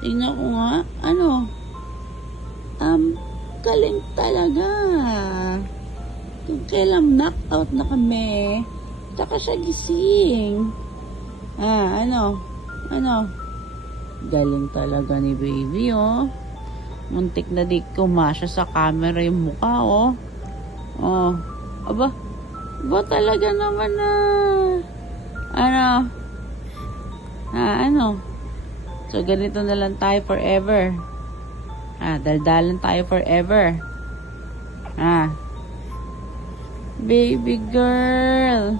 Tingnan ko nga. Ano? Galing talaga. Kung kailan knockout na kami, tsaka siya gising. Ano? Galing talaga ni baby, oh. Muntik na di kumasya sa camera yung mukha, oh. Aba talaga naman na. Ano? So, ganito na lang tayo forever. Daldalan tayo forever. Baby girl.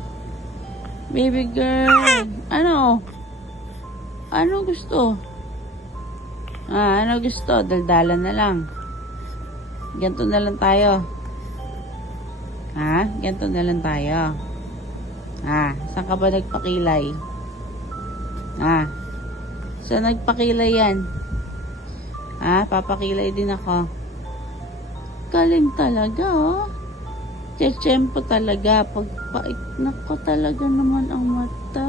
Ano gusto? Ano gusto? Daldalan na lang. Ganito na lang tayo. Ganito na lang tayo. Saan ka ba nagpakilay? Saan nagpakilay yan? Papakilay din ako. Galing talaga, oh. Tsempo talaga. Pagpait nako talaga naman ang mata.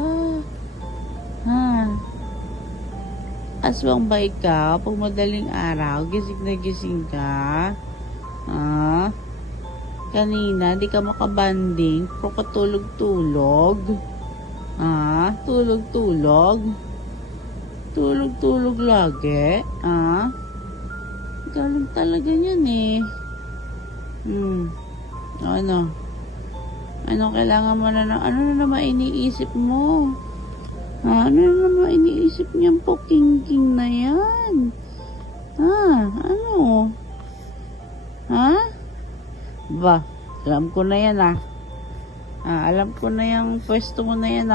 Aswang ba ikaw? Pag madaling araw, gising na gising ka? Kanina, di ka makabanding. Pro ka tulog-tulog. Tulog-tulog. Tulog-tulog lagi. Galing talaga yan, eh. Ano kailangan mo na? Ano na naman iniisip mo? Ano na naman iniisip niyang poking-king na yan? Ano? Ba, alam ko na yan, alam ko na yung pwesto mo na yan,